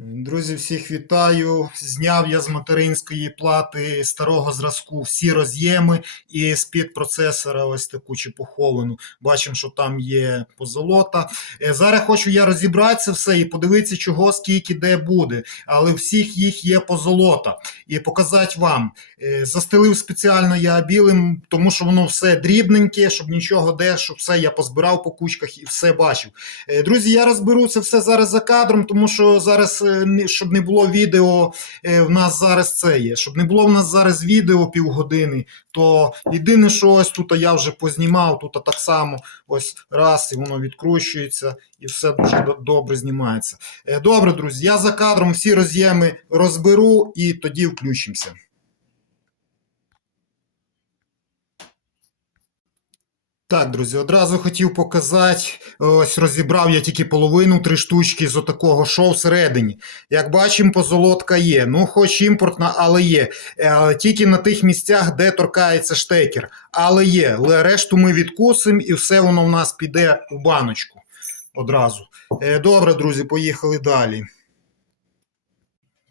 Друзі, всіх вітаю. Зняв я з материнської плати старого зразку всі роз'єми і з-під процесора ось таку чепуховину. Бачимо, що там є позолота. Е, Зараз хочу я розібратися все і подивитися, чого скільки де буде. Але всіх їх є позолота. І показати вам. Е, Застелив спеціально я білим, тому що воно все дрібненьке, щоб нічого де, щоб все я позбирав по кучках і все бачив. Е, Друзі, я розберу це все зараз за кадром, тому що зараз, щоб не було відео, е, в нас зараз це є. Щоб не було в нас зараз відео півгодини, то єдине, що ось тут я вже познімав, тут так само ось раз, і воно відкручується, і все дуже добре знімається. Е, Добре, друзі, я за кадром всі роз'єми розберу і тоді включимося. Так, друзі, одразу хотів показати. Ось розібрав я тільки половину, три штучки з отакого шоу всередині. Як бачимо, позолотка є. Ну, хоч імпортна, але є. Е, тільки на тих місцях, де торкається штекер. Але є. Але решту ми відкусимо і все воно в нас піде у баночку одразу. Е, Добре, друзі, поїхали далі.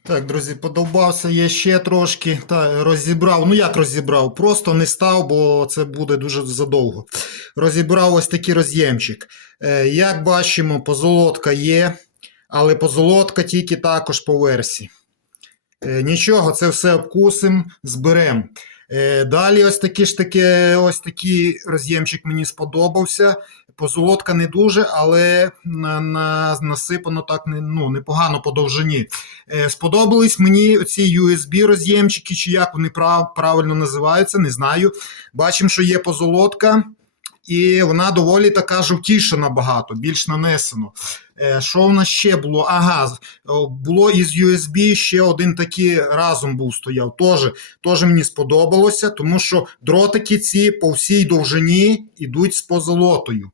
Так, друзі, подовбався я ще трошки та розібрав. Ну як розібрав? Просто не став, бо це буде дуже задовго. Розібрав ось такий роз'ємчик. Е, як бачимо, позолотка є, але позолотка тільки також по версії. Е, нічого, це все обкусимо, зберемо. Е, далі ось такий ж таки, ось такий роз'ємчик мені сподобався. Позолотка не дуже, але на, на, насипано так не, ну, непогано по довжині. Е, Сподобались мені ці USB роз'ємчики, чи як вони прав, правильно називаються, не знаю. Бачимо, що є позолотка, і вона доволі така жовтіша набагато, більш нанесено. Е, Що в нас ще було? Ага, було із USB ще один такий разом був стояв. Теж, теж мені сподобалося, тому що дротики ці по всій довжині йдуть з позолотою.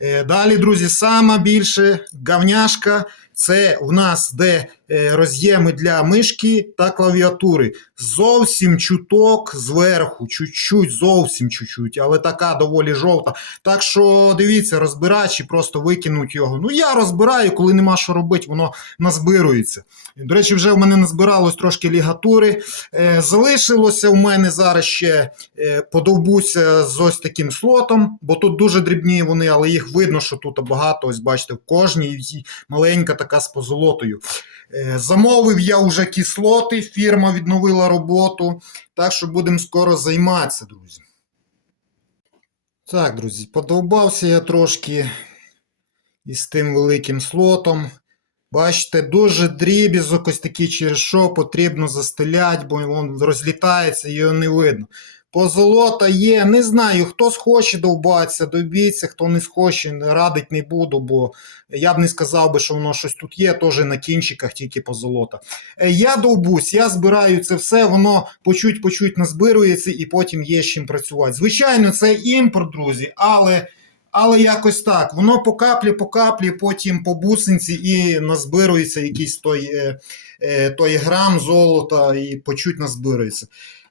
Е, Далі, друзі, сама більше гавняшка це в нас де е, роз'єми для мишки та клавіатури. Зовсім чуток зверху, чуть-чуть, зовсім чуть-чуть, але така доволі жовта. Так що дивіться, розбирати чи просто викинуть його. Ну я розбираю, коли нема що робити, воно назбирується. До речі, вже в мене назбиралось трошки лігатури. Е, залишилося в мене зараз ще е, подовбуся з ось таким слотом, бо тут дуже дрібні вони, але їх видно, що тут багато. Ось бачите, в кожній маленька така з позолотою. Е, Замовив я вже кислоти, фірма відновила роботу, так що будемо скоро займатися, друзі. Так, друзі, подовбався я трошки із тим великим слотом. Бачите, дуже дрібізок ось такий, через що потрібно застеляти, бо він розлітається і його не видно. Позолота є, не знаю, хто схоче довбатися, добіться, хто не схоче, радить не буду, бо я б не сказав би, що воно щось тут є, теж на кінчиках тільки позолота. Е, Я довбусь, я збираю це все, воно по чуть-по-чуть назбирується і потім є з чим працювати. Звичайно, це імпорт, друзі, але. Але якось так, воно по каплі, по каплі, потім по бусинці і назбирується якийсь той, е, е, той грам золота і по чуть назбирується.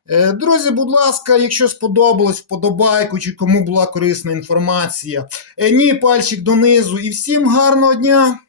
Е, Друзі, будь ласка, якщо сподобалось, вподобайку чи кому була корисна інформація. Е, Ні, пальчик донизу. І всім гарного дня!